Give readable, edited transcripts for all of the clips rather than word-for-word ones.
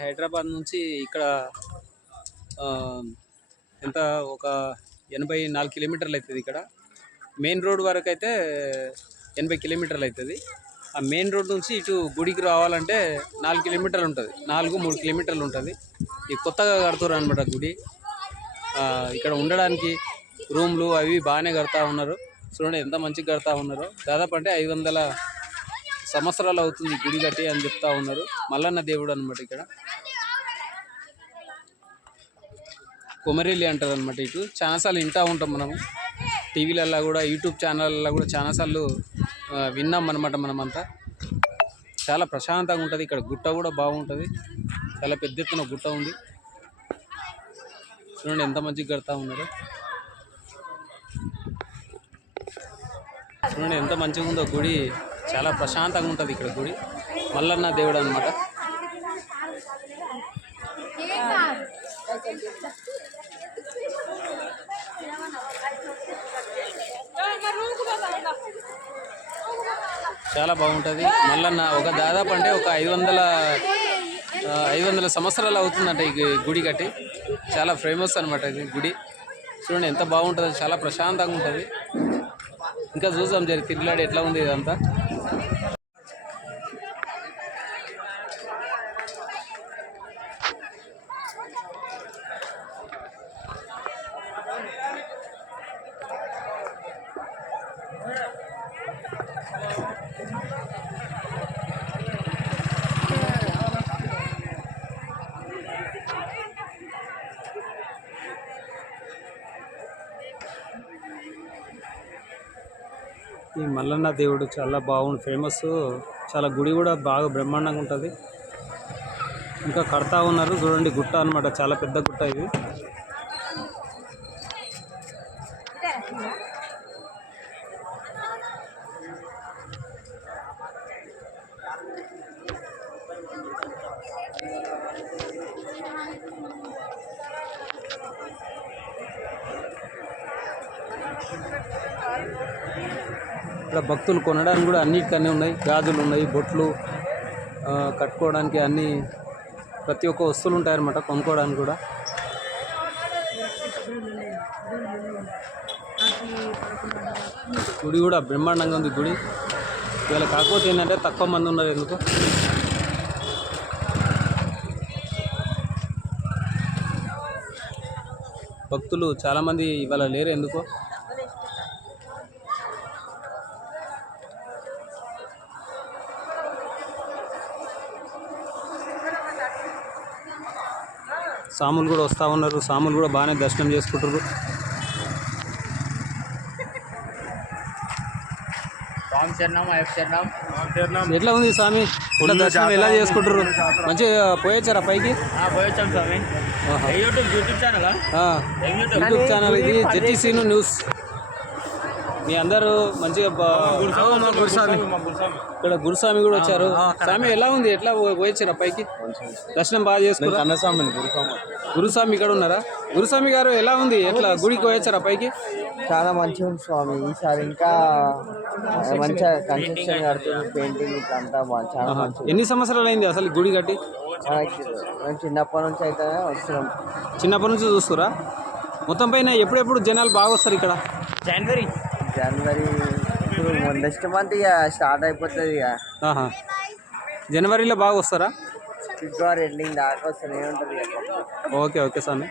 హైదరాబాద్ నుంచి ఇక్కడ ఎంత ఒక 84 కిలోమీటర్లు అవుతుంది. ఇక్కడ మెయిన్ రోడ్ వరకు అయితే 80 కిలోమీటర్లు అవుతుంది. ఆ మెయిన్ రోడ్ నుంచి ఇటు గుడికి రావాలంటే 4 కిలోమీటర్లు ఉంటుంది, 3 కిలోమీటర్లు ఉంటుంది. ఈ కొత్తగా కడుతున్నారు అనమాట గుడి. ఇక్కడ ఉండడానికి రూమ్లు అవి బాగానే కడతా ఉన్నారు. చూడండి ఎంత మంచిగా కడతా ఉన్నారు. దాదాపు అంటే 500 సంవత్సరాలు అవుతుంది గుడి కట్టి అని చెప్తా ఉన్నారు. మల్లన్న దేవుడు అనమాట. ఇక్కడ కొమరేలి అంటారు అనమాట. ఇటు చాలాసార్లు వింటూ ఉంటాం మనము, టీవీలలో కూడా, యూట్యూబ్ ఛానళ్ళలో కూడా చాలాసార్లు విన్నాం అనమాట. మనమంతా చాలా ప్రశాంతంగా ఉంటుంది. ఇక్కడ గుట్ట కూడా బాగుంటుంది, చాలా పెద్ద ఎత్తున గుట్ట ఉంది. చూడండి ఎంత మంచిగా కడతా ఉన్నారు. చూడండి ఎంత మంచిగా ఉందో గుడి. చాలా ప్రశాంతంగా ఉంటుంది ఇక్కడ గుడి. మల్లన్న దేవుడు అనమాట. చాలా బాగుంటుంది. మల్లన్న ఒక దాదాపు అంటే ఒక 500 సంవత్సరాలు అవుతుందంట ఈ గుడి కట్టి. చాలా ఫేమస్ అనమాట ఇది గుడి. చూడండి ఎంత బాగుంటుంది, చాలా ప్రశాంతంగా ఉంటుంది. ఇంకా చూసాం జరి తిరుగులాడి ఎట్లా ఉంది ఇదంతా. ఈ మల్లన్న దేవుడు చాలా బాగుంది, ఫేమస్. చాలా గుడి కూడా బాగా బ్రహ్మాండంగా ఉంటుంది. ఇంకా కడతా ఉన్నారు. చూడండి గుట్ట అనమాట, చాలా పెద్ద గుట్ట ఇది. ఇక్కడ భక్తులు కొనడానికి కూడా అన్నిటికన్నీ ఉన్నాయి. గాజులు ఉన్నాయి, బొట్లు కట్టుకోవడానికి అన్నీ, ప్రతి ఒక్క వస్తువులు ఉంటాయన్నమాట కొనుక్కోవడానికి కూడా. గుడి కూడా బ్రహ్మాండంగా ఉంది గుడి. ఇవాళ కాకపోతే ఏంటంటే తక్కువ మంది ఉన్నారు. ఎందుకు భక్తులు చాలామంది ఇవాళ లేరు ఎందుకో. సాములు కూడా వస్తూ ఉన్నారు. సాములు కూడా బాగానే దర్శనం చేసుకుంటారు. ఎట్లా ఉంది స్వామి, దర్శనం ఎలా చేసుకుంటారు? మంచిగా పోయొచ్చారా పైకి? యూట్యూబ్ ఛానల్ ఇది జెటిసి న్యూస్. మీ అందరూ మంచిగా ఇక్కడ గురుస్వామి కూడా వచ్చారు. స్వామి ఎలా ఉంది, ఎట్లా పోయొచ్చారా పైకి? దర్శనం బాగా చేసుకున్నారు. గురుస్వామి ఇక్కడ ఉన్నారా? గురుస్వామి గారు ఎలా ఉంది, ఎట్లా గుడికి పోయొచ్చారా పైకి? చాలా మంచిగా ఉంది స్వామి. ఈసారి ఇంకా మంచిగా కన్స్ట్రక్షన్ కడుతుంది, పెయింటింగ్ అంతా చాలా మంచిగా. ఎన్ని సంవత్సరాలు అయింది అసలు గుడి కట్టి? చిన్నప్పటి నుంచి అయితే వస్తున్నాం. చిన్నప్పటి నుంచి చూస్తురా? మొత్తం పైన ఎప్పుడెప్పుడు జనాలు బాగా వస్తారు ఇక్కడ? జనవరి ఇప్పుడు నెక్స్ట్ మంత్ ఇక స్టార్ట్ అయిపోతుంది. ఇక జనవరిలో బాగా వస్తారా? ఫిబ్రవరి ఎండింగ్ దాకా వస్తూనే ఉంటుంది. ఓకే ఓకే స్వామి.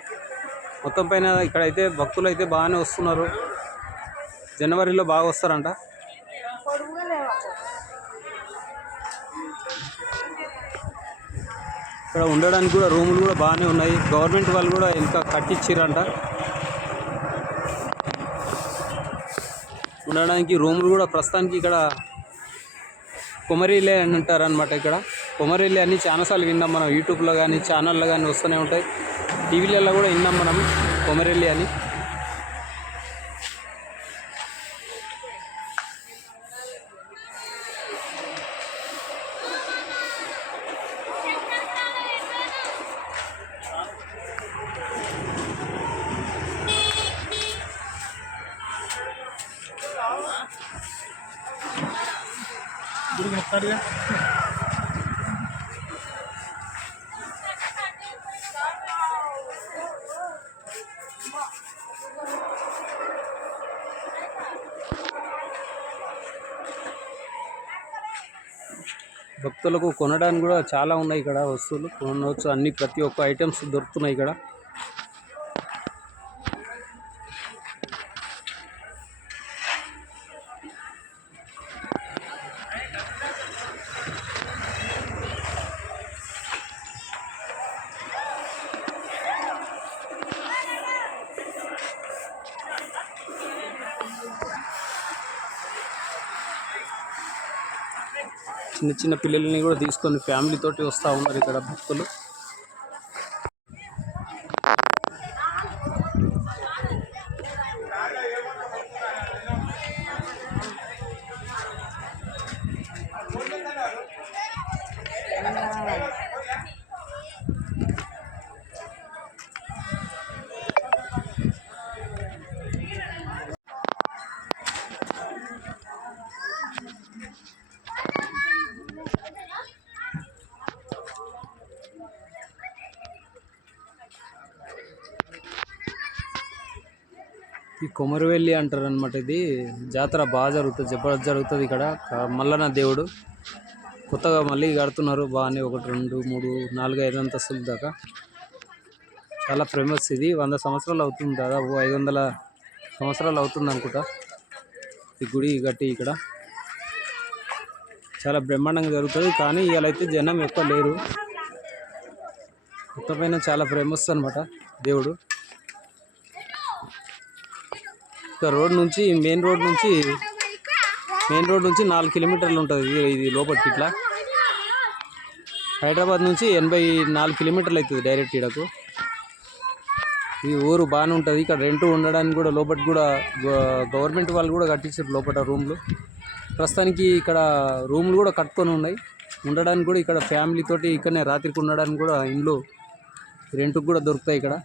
మొత్తం పైన ఇక్కడైతే భక్తులు అయితే బాగానే వస్తున్నారు. జనవరిలో బాగా వస్తారంట. ఇక్కడ ఉండడానికి కూడా రూములు కూడా బాగానే ఉన్నాయి. గవర్నమెంట్ వాళ్ళు కూడా ఇంకా కట్టించారంట. ఉండడానికి రూములు కూడా ప్రస్తుతానికి ఇక్కడ కొమరేలి అని అంటారనమాట. ఇక్కడ కొమరేలి అని చాలాసార్లు విన్నాం మనం, యూట్యూబ్లో కానీ ఛానల్లో కానీ వస్తూనే ఉంటాయి. టీవీలలో కూడా విన్నాం మనం కొమరేలి అని. భక్తులకు కొనడానికి కూడా చాలా ఉన్నాయి ఇక్కడ వస్తువులు కొనవచ్చు. అన్ని ప్రతి ఒక్క ఐటమ్స్ దొరుకుతున్నాయి ఇక్కడ. చిన్న చిన్న పిల్లల్ని కూడా తీసుకొని ఫ్యామిలీ తోటి వస్తూ ఉన్నారు ఇక్కడ భక్తులు. ఈ కొమరవెల్లి అంటారు అనమాట. ఇది జాతర బాగా జరుగుతుంది, జబర్దస్త్ జరుగుతుంది ఇక్కడ. మల్లన్న దేవుడు కొత్తగా మళ్ళీ కడుతున్నారు బాగానే. 1 2 3 4 5 అంతస్తుల దాకా చాలా ఫేమస్. ఇది 100 సంవత్సరాలు అవుతుంది, దాదాపు 500 సంవత్సరాలు అవుతుంది అనుకుంటా ఈ గుడి కట్టి. ఇక్కడ చాలా బ్రహ్మాండంగా జరుగుతుంది. కానీ ఇవాళ అయితే జనం ఎక్కువ లేరు. మొత్తమైన చాలా ఫేమస్ అనమాట దేవుడు. ఇక రోడ్ నుంచి మెయిన్ రోడ్ నుంచి 4 కిలోమీటర్లు ఉంటుంది ఇది లోపలికి. ఇట్లా హైదరాబాద్ నుంచి 84 కిలోమీటర్లు అవుతుంది డైరెక్ట్ ఇక్కడకు. ఈ ఊరు బాగానే ఉంటుంది. ఇక్కడ రెంట్ ఉండడానికి కూడా లోపలికి కూడా గవర్నమెంట్ వాళ్ళు కూడా కట్టించారు లోపల రూమ్లు. ప్రస్తుతానికి ఇక్కడ రూమ్లు కూడా కట్టుకొని ఉన్నాయి. ఉండడానికి కూడా ఇక్కడ ఫ్యామిలీ తోటి ఇక్కడనే రాత్రికి ఉండడానికి కూడా ఇండ్లు రెంట్కి కూడా దొరుకుతాయి ఇక్కడ.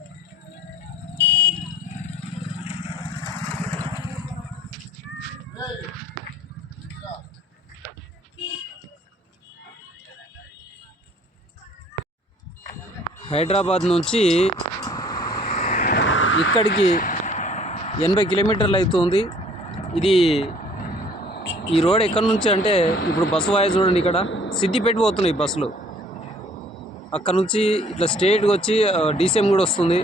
హైదరాబాద్ నుంచి ఇక్కడికి 80 కిలోమీటర్లు అవుతుంది. ఇది ఈ రోడ్ ఎక్కడి నుంచి అంటే ఇప్పుడు బస్సు వాయి చూడండి, ఇక్కడ సిద్దిపేట పోతున్నాయి బస్సులు. అక్కడ నుంచి ఇట్లా స్ట్రేట్గా వచ్చి డీసీఎం కూడా వస్తుంది,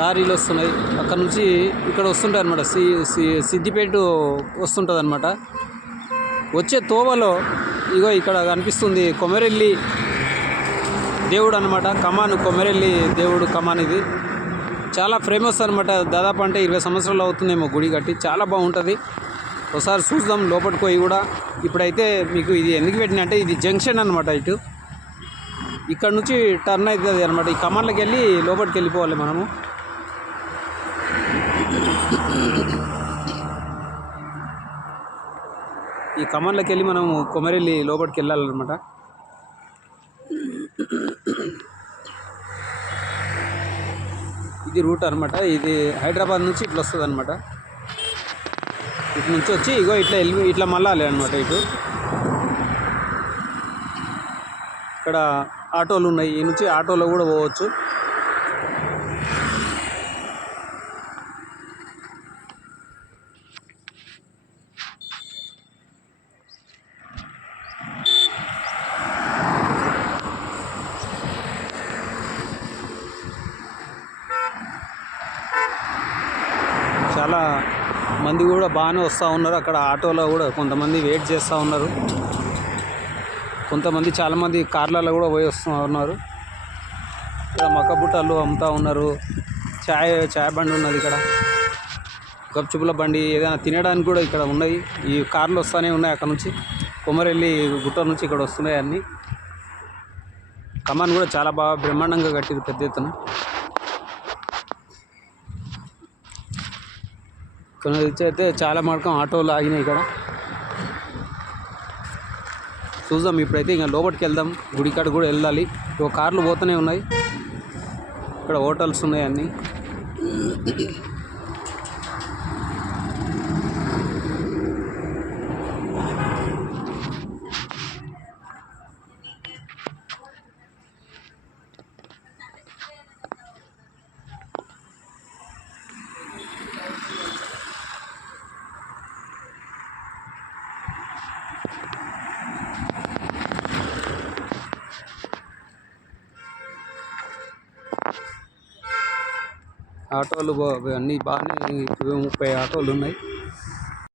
లారీలు వస్తున్నాయి. అక్కడ నుంచి ఇక్కడ వస్తుంటాయి అనమాట. సిద్దిపేట వస్తుంటుంది అనమాట. వచ్చే తోవలో ఇగో ఇక్కడ కనిపిస్తుంది కొమరెల్లి దేవుడు అనమాట. కమాన్ కొమరెల్లి దేవుడు కమాన్. ఇది చాలా ఫేమస్ అనమాట. దాదాపు అంటే 20 సంవత్సరాలు అవుతుందేమో గుడి కట్టి. చాలా బాగుంటుంది. ఒకసారి చూద్దాం లోపలికి పోయి కూడా. ఇప్పుడైతే మీకు ఇది ఎందుకు పెట్టిన అంటే ఇది జంక్షన్ అనమాట. ఇటు ఇక్కడ నుంచి టర్న్ అవుతుంది అనమాట. ఈ కమాన్లోకి వెళ్ళి లోపలికి వెళ్ళిపోవాలి మనము. ఈ కమాన్లోకి వెళ్ళి మనము కొమరెల్లి లోపలికి వెళ్ళాలన్నమాట. ఇది రూట్ అనమాట. ఇది హైదరాబాద్ నుంచి ఇట్లా వస్తుంది అనమాట. ఇటు నుంచి వచ్చి ఇగో ఇట్లా మళ్ళాలి అనమాట. ఇటు ఇక్కడ ఆటోలు ఉన్నాయి. ఈ నుంచి ఆటోలో కూడా పోవచ్చు. చాలా మంది కూడా బాగానే వస్తూ ఉన్నారు. అక్కడ ఆటోలో కూడా కొంతమంది వెయిట్ చేస్తూ ఉన్నారు. కొంతమంది చాలామంది కార్లలో కూడా పోయి వస్తూ ఉన్నారు. ఇక్కడ మక్కబుట్టలు అమ్ముతూ ఉన్నారు. చాయ్ బండి ఉన్నది ఇక్కడ. గప్చుపుల బండి ఏదైనా తినడానికి కూడా ఇక్కడ ఉన్నాయి. ఈ కార్లు వస్తూనే ఉన్నాయి అక్కడ నుంచి. కొమరెల్లి గుట్ట నుంచి ఇక్కడ వస్తున్నాయి అన్నీ. కమాన్ కూడా చాలా బాగా బ్రహ్మాండంగా కట్టిరు పెద్ద ఎత్తున. కొన్ని అయితే చాలా మార్గం ఆటోలు ఆగినాయి ఇక్కడ. చూద్దాం ఇప్పుడైతే ఇంకా లోపలికి వెళ్దాం. గుడికాడ కూడా వెళ్ళాలి. ఇక కార్లు పోతూనే ఉన్నాయి. ఇక్కడ హోటల్స్ ఉన్నాయి అన్నీ. ఆటోలు అన్నీ బాగానే 30 ఆటోలు ఉన్నాయి.